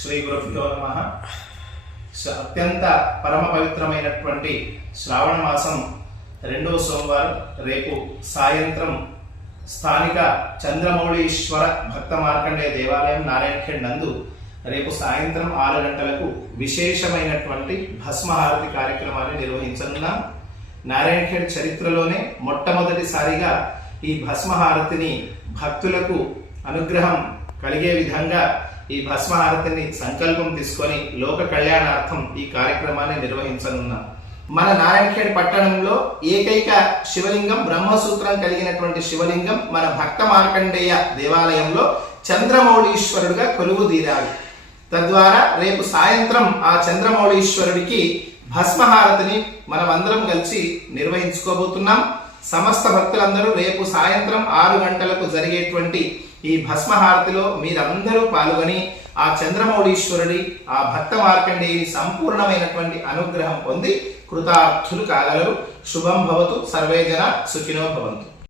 శ్రీ గురుభ్యో నమ. అత్యంత పరమ పవిత్రమైనటువంటి శ్రావణ మాసం రెండవ సోమవారం రేపు సాయంత్రం స్థానిక చంద్రమౌళీశ్వర భక్త మార్కండే దేవాలయం నారాయణఖేడ్ నందు రేపు సాయంత్రం ఆరు గంటలకు విశేషమైనటువంటి భస్మహారతి కార్యక్రమాన్ని నిర్వహించనున్నాం నారాయణఖేడ్ చరిత్రలోనే మొట్టమొదటిసారిగా ఈ భస్మహారతిని భక్తులకు అనుగ్రహం కలిగే విధంగా ఈ భస్మహారతిని సంకల్పం తీసుకొని లోక కళ్యాణార్థం ఈ కార్యక్రమాన్ని నిర్వహించనున్నాం. మన నారాయణఖేడ్ పట్టణంలో ఏకైక శివలింగం బ్రహ్మసూత్రం కలిగినటువంటి శివలింగం మన భక్త మార్కండేయ దేవాలయంలో చంద్రమౌళీశ్వరుడుగా కొలువు తీరాలి తద్వారా రేపు సాయంత్రం ఆ చంద్రమౌళీశ్వరుడికి భస్మహారతిని మనమందరం కలిసి నిర్వహించుకోబోతున్నాం. సమస్త భక్తులందరూ రేపు సాయంత్రం ఆరు గంటలకు జరిగేటువంటి ఈ భస్మహారతిలో మీరందరూ పాల్గొని ఆ చంద్రమౌళీశ్వరుడి ఆ భక్త మార్కండేయుని సంపూర్ణమైనటువంటి అనుగ్రహం పొంది కృతార్థులు కాగలరు. శుభం భవతు. సర్వేజన సుఖినో భవంతు.